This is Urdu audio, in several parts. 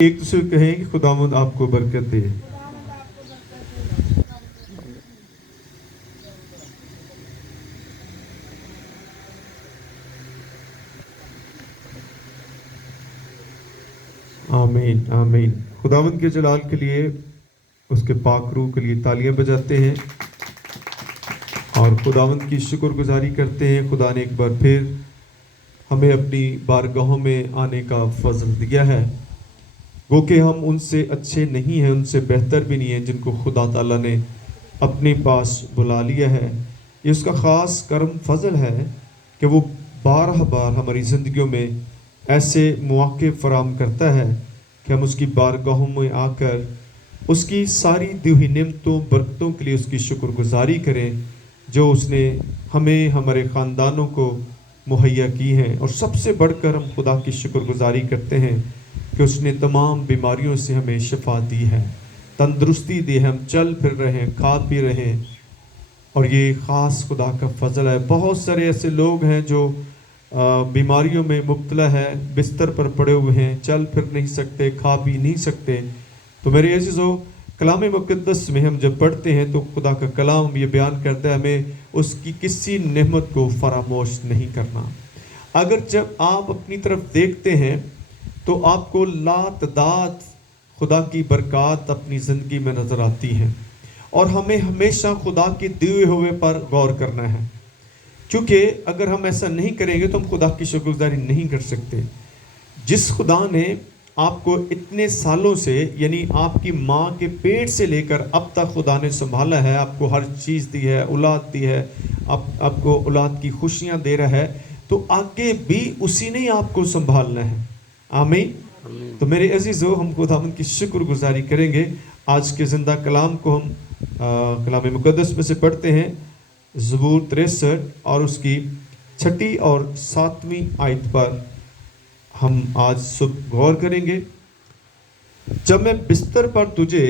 ایک دوسرے کو کہیں کہ خداوند آپ کو برکت دے۔ آمین آمین۔ خداوند کے جلال کے لیے، اس کے پاک روح کے لیے تالیاں بجاتے ہیں اور خداوند کی شکر گزاری کرتے ہیں۔ خدا نے ایک بار پھر ہمیں اپنی بارگاہوں میں آنے کا فضل دیا ہے، گو کہ ہم ان سے اچھے نہیں ہیں، ان سے بہتر بھی نہیں ہیں جن کو خدا تعالیٰ نے اپنے پاس بلا لیا ہے۔ یہ اس کا خاص کرم فضل ہے کہ وہ بار ہماری زندگیوں میں ایسے مواقع فراہم کرتا ہے کہ ہم اس کی بارگاہوں میں آ کر اس کی ساری دی ہوئی نعمتوں برکتوں کے لیے اس کی شکر گزاری کریں جو اس نے ہمیں، ہمارے خاندانوں کو مہیا کی ہیں۔ اور سب سے بڑھ کر ہم خدا کی شکر گزاری کرتے ہیں کہ اس نے تمام بیماریوں سے ہمیں شفا دی ہے، تندرستی دی ہے، ہم چل پھر رہے ہیں، کھا پی رہے ہیں، اور یہ خاص خدا کا فضل ہے۔ بہت سارے ایسے لوگ ہیں جو بیماریوں میں مبتلا ہے، بستر پر پڑے ہوئے ہیں، چل پھر نہیں سکتے، کھا پی نہیں سکتے۔ تو میرے عزیزو، کلام مقدس میں ہم جب پڑھتے ہیں تو خدا کا کلام یہ بیان کرتا ہے ہمیں اس کی کسی نعمت کو فراموش نہیں کرنا۔ اگر جب آپ اپنی طرف دیکھتے ہیں تو آپ کو لاتعداد خدا کی برکات اپنی زندگی میں نظر آتی ہیں، اور ہمیں ہمیشہ خدا کے دیے ہوئے پر غور کرنا ہے، کیونکہ اگر ہم ایسا نہیں کریں گے تو ہم خدا کی شکر گزاری نہیں کر سکتے۔ جس خدا نے آپ کو اتنے سالوں سے، یعنی آپ کی ماں کے پیٹ سے لے کر اب تک خدا نے سنبھالا ہے، آپ کو ہر چیز دی ہے، اولاد دی ہے، آپ کو اولاد کی خوشیاں دے رہا ہے، تو آگے بھی اسی نے آپ کو سنبھالنا ہے۔ آمین۔ تو میرے عزیزو، ہم خداوند کی شکر گزاری کریں گے۔ آج کے زندہ کلام کو ہم کلام مقدس میں سے پڑھتے ہیں، زبور 63 اور اس کی 6 اور 7 آیت پر ہم آج صبح غور کریں گے۔ جب میں بستر پر تجھے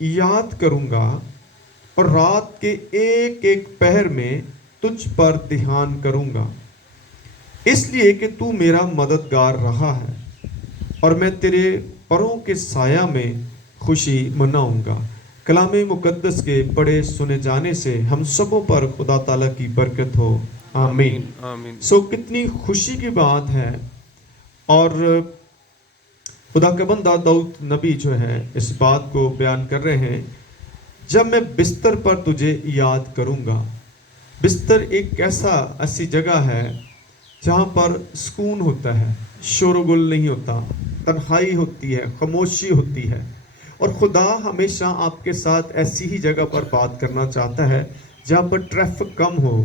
یاد کروں گا اور رات کے ایک ایک پہر میں تجھ پر دھیان کروں گا، اس لیے کہ تو میرا مددگار رہا ہے اور میں تیرے پروں کے سایہ میں خوشی مناؤں گا۔ کلام مقدس کے پڑھے سنے جانے سے ہم سبوں پر خدا تعالیٰ کی برکت ہو۔ آمین۔ کتنی خوشی کی بات ہے، اور خدا کا بندہ داؤد نبی جو ہے اس بات کو بیان کر رہے ہیں، جب میں بستر پر تجھے یاد کروں گا۔ بستر ایک ایسی جگہ ہے جہاں پر سکون ہوتا ہے، شور و گل نہیں ہوتا، تنہائی ہوتی ہے، خاموشی ہوتی ہے، اور خدا ہمیشہ آپ کے ساتھ ایسی ہی جگہ پر بات کرنا چاہتا ہے جہاں پر ٹریفک کم ہو،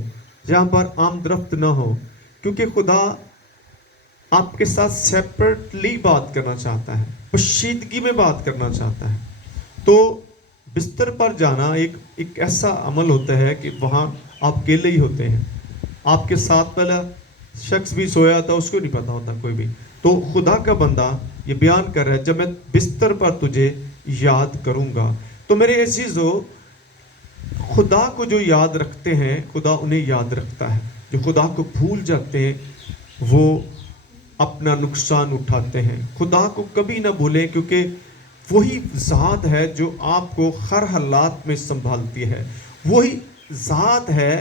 جہاں پر آمد رفت نہ ہو، کیونکہ خدا آپ کے ساتھ سیپریٹلی بات کرنا چاہتا ہے، پوشیدگی میں بات کرنا چاہتا ہے۔ تو بستر پر جانا ایک ایسا عمل ہوتا ہے کہ وہاں آپ اکیلے ہی ہوتے ہیں، آپ کے ساتھ پہلا شخص بھی سویا تھا، اس کو نہیں پتا ہوتا کوئی بھی۔ تو خدا کا بندہ یہ بیان کر رہا ہے، جب میں بستر پر تجھے یاد کروں گا۔ تو میرے عزیزو، خدا کو جو یاد رکھتے ہیں خدا انہیں یاد رکھتا ہے، جو خدا کو بھول جاتے ہیں وہ اپنا نقصان اٹھاتے ہیں۔ خدا کو کبھی نہ بھولیں، کیونکہ وہی ذات ہے جو آپ کو ہر حالات میں سنبھالتی ہے، وہی ذات ہے،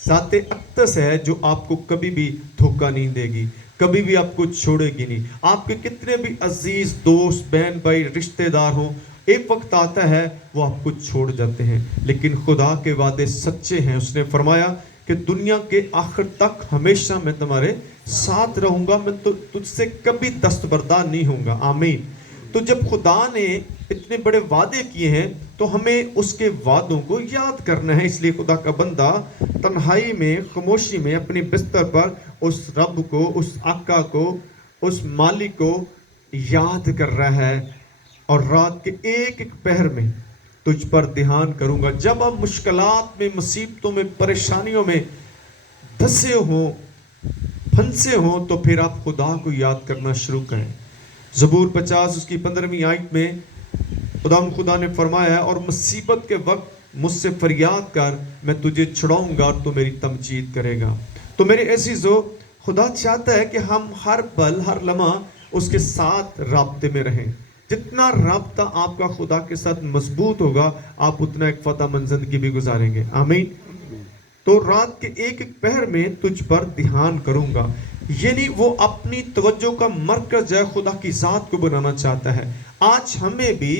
ذات اقدس ہے، جو آپ کو کبھی بھی دھوکہ نہیں دے گی، کبھی بھی آپ کو چھوڑے گی نہیں۔ آپ کے کتنے بھی عزیز دوست، بہن بھائی، رشتہ دار ہوں، ایک وقت آتا ہے وہ آپ کو چھوڑ جاتے ہیں، لیکن خدا کے وعدے سچے ہیں۔ اس نے فرمایا کہ دنیا کے آخر تک ہمیشہ میں تمہارے ساتھ رہوں گا، میں تو تجھ سے کبھی دستبردار نہیں ہوں گا۔ آمین۔ تو جب خدا نے اتنے بڑے وعدے کیے ہیں تو ہمیں اس کے وعدوں کو یاد کرنا ہے۔ اس لیے خدا کا بندہ تنہائی میں، خاموشی میں اپنے بستر پر اس رب کو، اس آقا کو، اس مالک کو یاد کر رہا ہے، اور رات کے ایک ایک پہر میں تجھ پر دھیان کروں گا۔ جب آپ مشکلات میں، مصیبتوں میں، پریشانیوں میں دھسے ہوں، پھنسے ہوں، تو پھر آپ خدا کو یاد کرنا شروع کریں۔ زبور 50 اس کی 15 آیت میں خدا نے فرمایا ہے، اور مصیبت کے وقت مجھ سے فریاد کر، میں تجھے چھڑاؤں گا اور تو میری تمجید کرے گا۔ تو میرے عزیزو، خدا چاہتا ہے کہ ہم ہر پل، ہر لمحہ اس کے ساتھ رابطے میں رہیں، جتنا رابطہ آپ کا خدا کے ساتھ مضبوط ہوگا آپ اتنا ایک فتح مند زندگی بھی گزاریں گے. آمین. تو رات کے ایک ایک پہر میں تجھ پر دھیان کروں گا. یعنی وہ اپنی توجہ کا مرکز ہے خدا کی ذات کو بنانا چاہتا ہے. آج ہمیں بھی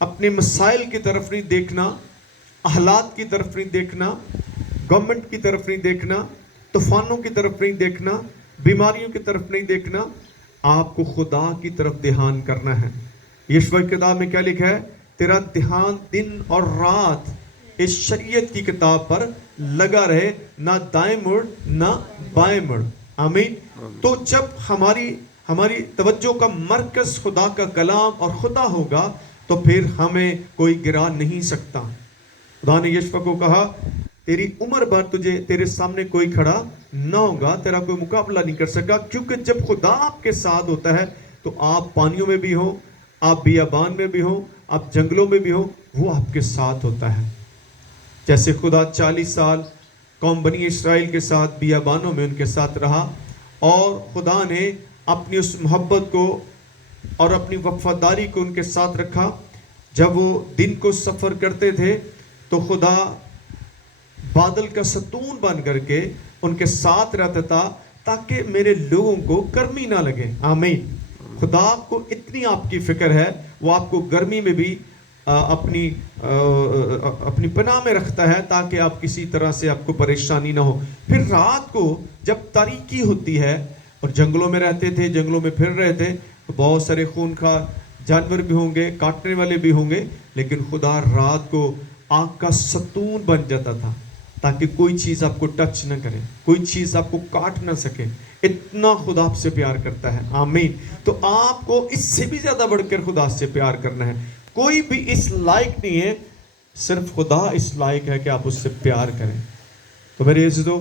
اپنے مسائل کی طرف نہیں دیکھنا, حالات کی طرف نہیں دیکھنا, گورنمنٹ کی طرف نہیں دیکھنا, طوفانوں کی طرف نہیں دیکھنا, بیماریوں کی طرف نہیں دیکھنا. آپ کو خدا کی طرف دھیان کرنا ہے. یشوع کی کتاب میں کیا لکھا ہے؟ تیرا دھیان دن اور رات اس شریعت کی کتاب پر لگا رہے, نہ دائیں مڑ نہ بائیں مڑ. آمین. تو جب ہماری توجہ کا مرکز خدا کا کلام اور خدا ہوگا تو پھر ہمیں کوئی گرا نہیں سکتا. خدا نے یشوع کو کہا تیری عمر بھر تیرے سامنے کوئی کھڑا نہ ہوگا, تیرا کوئی مقابلہ نہیں کر سکا, کیونکہ جب خدا آپ کے ساتھ ہوتا ہے تو آپ پانیوں میں بھی ہوں, آپ بیابان میں بھی ہوں, آپ جنگلوں میں بھی ہوں, وہ آپ کے ساتھ ہوتا ہے. جیسے خدا 40 سال قوم بنی اسرائیل کے ساتھ بیابانوں میں ان کے ساتھ رہا, اور خدا نے اپنی اس محبت کو اور اپنی وفاداری کو ان کے ساتھ رکھا. جب وہ دن کو سفر کرتے تھے تو خدا بادل کا ستون بن کر کے ان کے ساتھ رہتا تھا تاکہ میرے لوگوں کو گرمی نہ لگے. آمین. خدا کو اتنی آپ کی فکر ہے, وہ آپ کو گرمی میں بھی اپنی پناہ میں رکھتا ہے تاکہ آپ کسی طرح سے آپ کو پریشانی نہ ہو. پھر رات کو جب تاریکی ہوتی ہے, اور جنگلوں میں رہتے تھے, جنگلوں میں پھر رہے تھے, بہت سارے خونخوار جانور بھی ہوں گے, کاٹنے والے بھی ہوں گے, لیکن خدا رات کو آگ کا ستون بن جاتا تھا تاکہ کوئی چیز آپ کو ٹچ نہ کرے, کوئی چیز آپ کو کاٹ نہ سکے. اتنا خدا آپ سے پیار کرتا ہے. آمین. تو آپ کو اس سے بھی زیادہ بڑھ کر خدا سے پیار کرنا ہے. کوئی بھی اس لائق نہیں ہے, صرف خدا اس لائق ہے کہ آپ اس سے پیار کریں. تو میرے عزیزو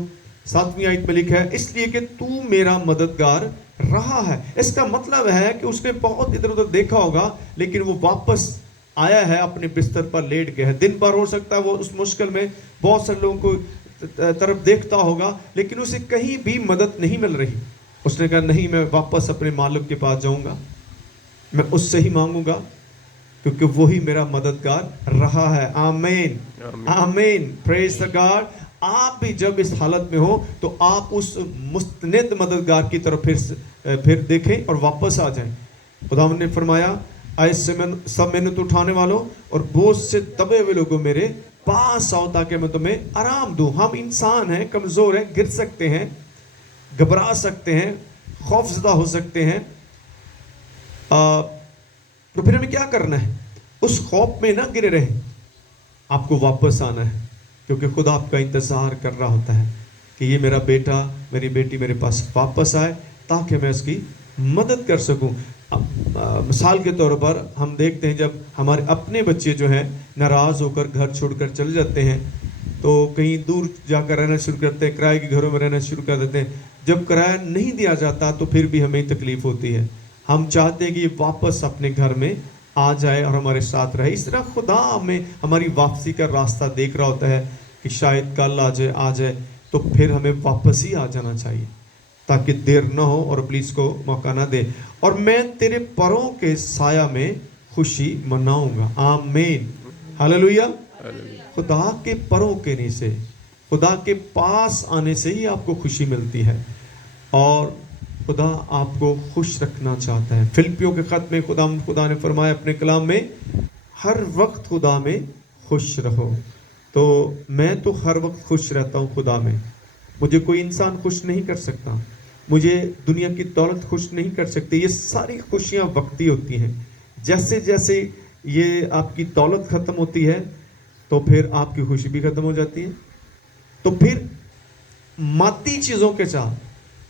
7ویں آیت میں لکھا ہے اس لیے کہ تو میرا مددگار رہا ہے. اس کا مطلب ہے کہ اس نے بہت ادھر ادھر دیکھا ہوگا, لیکن وہ واپس آیا ہے, اپنے بستر پر لیٹ گیا ہے. دن بھر ہو سکتا ہے وہ اس مشکل میں بہت سے لوگوں کو طرف دیکھتا ہوگا, لیکن اسے کہیں بھی مدد نہیں مل رہی. اس نے کہا نہیں, میں واپس اپنے مالک کے پاس جاؤں گا, میں اس سے ہی مانگوں گا, کیونکہ وہی میرا مددگار رہا ہے. آمین. آمین. پریز دی گاڈ. آپ بھی جب اس حالت میں ہو تو آپ اس مستند مددگار کی طرف پھر دیکھیں اور واپس آ جائیں. خداوند نے فرمایا آئے سب محنت اٹھانے والوں اور بوجھ سے دبے ہوئے لوگوں میرے پاس آؤ تاکہ میں تمہیں آرام دوں. ہم انسان ہیں, کمزور ہیں, گر سکتے ہیں, گھبرا سکتے ہیں, خوف زدہ ہو سکتے ہیں, تو پھر ہمیں کیا کرنا ہے؟ اس خوف میں نہ گرے رہیں, آپ کو واپس آنا ہے, کیونکہ خدا آپ کا انتظار کر رہا ہوتا ہے کہ یہ میرا بیٹا میری بیٹی میرے پاس واپس آئے تاکہ میں اس کی مدد کر سکوں. مثال کے طور پر ہم دیکھتے ہیں جب ہمارے اپنے بچے جو ہیں ناراض ہو کر گھر چھوڑ کر چل جاتے ہیں تو کہیں دور جا کر رہنا شروع کرتے ہیں, کرائے کے گھروں میں رہنا شروع کر دیتے ہیں. جب کرایہ نہیں دیا جاتا تو پھر بھی ہمیں تکلیف ہوتی ہے. ہم چاہتے ہیں کہ یہ واپس اپنے گھر میں آ جائے اور ہمارے ساتھ رہے. اس طرح خدا ہمیں ہماری واپسی کا راستہ دیکھ رہا ہوتا ہے کہ شاید کل آ جائے تو پھر ہمیں واپس ہی آ جانا چاہیے تاکہ دیر نہ ہو اور ابلیس کو موقع نہ دے. اور میں تیرے پروں کے سایہ میں خوشی مناؤں گا. آمین. ہاللویا. خدا کے پروں کے نیچے, خدا کے پاس آنے سے ہی آپ کو خوشی ملتی ہے, اور خدا آپ کو خوش رکھنا چاہتا ہے. فلپیوں کے خط میں خدا نے فرمایا اپنے کلام میں ہر وقت خدا میں خوش رہو. تو میں تو ہر وقت خوش رہتا ہوں خدا میں. مجھے کوئی انسان خوش نہیں کر سکتا, مجھے دنیا کی دولت خوش نہیں کر سکتی. یہ ساری خوشیاں وقتی ہوتی ہیں. جیسے جیسے یہ آپ کی دولت ختم ہوتی ہے تو پھر آپ کی خوشی بھی ختم ہو جاتی ہے. تو پھر مادی چیزوں کے ساتھ,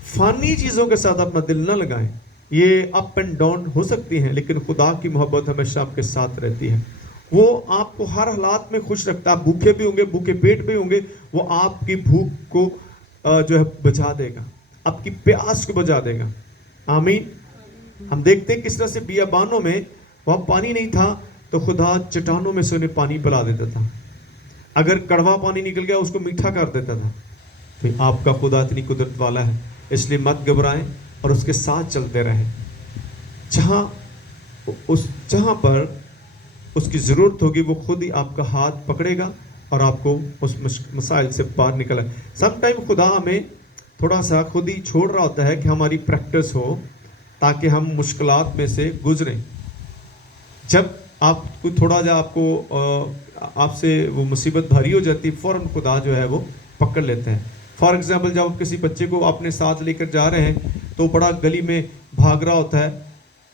فانی چیزوں کے ساتھ اپنا دل نہ لگائیں. یہ اپ اینڈ ڈاؤن ہو سکتی ہیں, لیکن خدا کی محبت ہمیشہ آپ کے ساتھ رہتی ہے. وہ آپ کو ہر حالات میں خوش رکھتا ہے. آپ بھوکے بھی ہوں گے, بھوکے پیٹ بھی ہوں گے, وہ آپ کی بھوک کو جو ہے بجھا دے گا, آپ کی پیاس کو بجھا دے گا. آمین. ہم دیکھتے ہیں کس طرح سے بیابانوں میں وہاں پانی نہیں تھا تو خدا چٹانوں میں سے انہیں پانی پلا دیتا تھا. اگر کڑوا پانی نکل گیا اس کو میٹھا کر دیتا تھا. تو آپ کا خدا اتنی قدرت والا ہے, اس لیے مت گھبرائیں اور اس کے ساتھ چلتے رہیں. جہاں پر اس کی ضرورت ہوگی وہ خود ہی آپ کا ہاتھ پکڑے گا اور آپ کو اس مسائل سے باہر نکلا. سم ٹائم خدا ہمیں تھوڑا سا خود ہی چھوڑ رہا ہوتا ہے کہ ہماری پریکٹس ہو تاکہ ہم مشکلات میں سے گزریں. جب آپ کو تھوڑا جا آپ سے وہ مصیبت بھاری ہو جاتی فوراً خدا جو ہے وہ پکڑ لیتے ہیں. فار ایگزامپل جب آپ کسی بچے کو اپنے ساتھ لے کر جا رہے ہیں تو بڑا گلی میں بھاگ رہا ہوتا ہے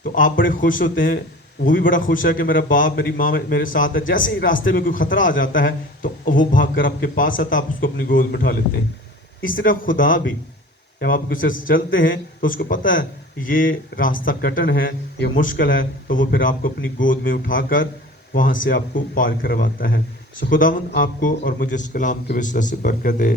تو آپ بڑے خوش ہوتے ہیں, وہ بھی بڑا خوش ہے کہ میرا باپ میری ماں میرے ساتھ ہے. جیسے ہی راستے میں کوئی خطرہ آ جاتا ہے تو وہ بھاگ کر آپ کے پاس آتا, آپ اس کو اپنی گود میں اٹھا لیتے ہیں. اس طرح خدا بھی جب آپ اسے چلتے ہیں تو اس کو پتہ ہے یہ راستہ کٹن ہے, یہ مشکل ہے, تو وہ پھر آپ کو اپنی گود میں اٹھا کر وہاں سے آپ کو پار کرواتا ہے. خداوند آپ کو اور مجھے اس کلام کے وسیلہ سے برکت دے.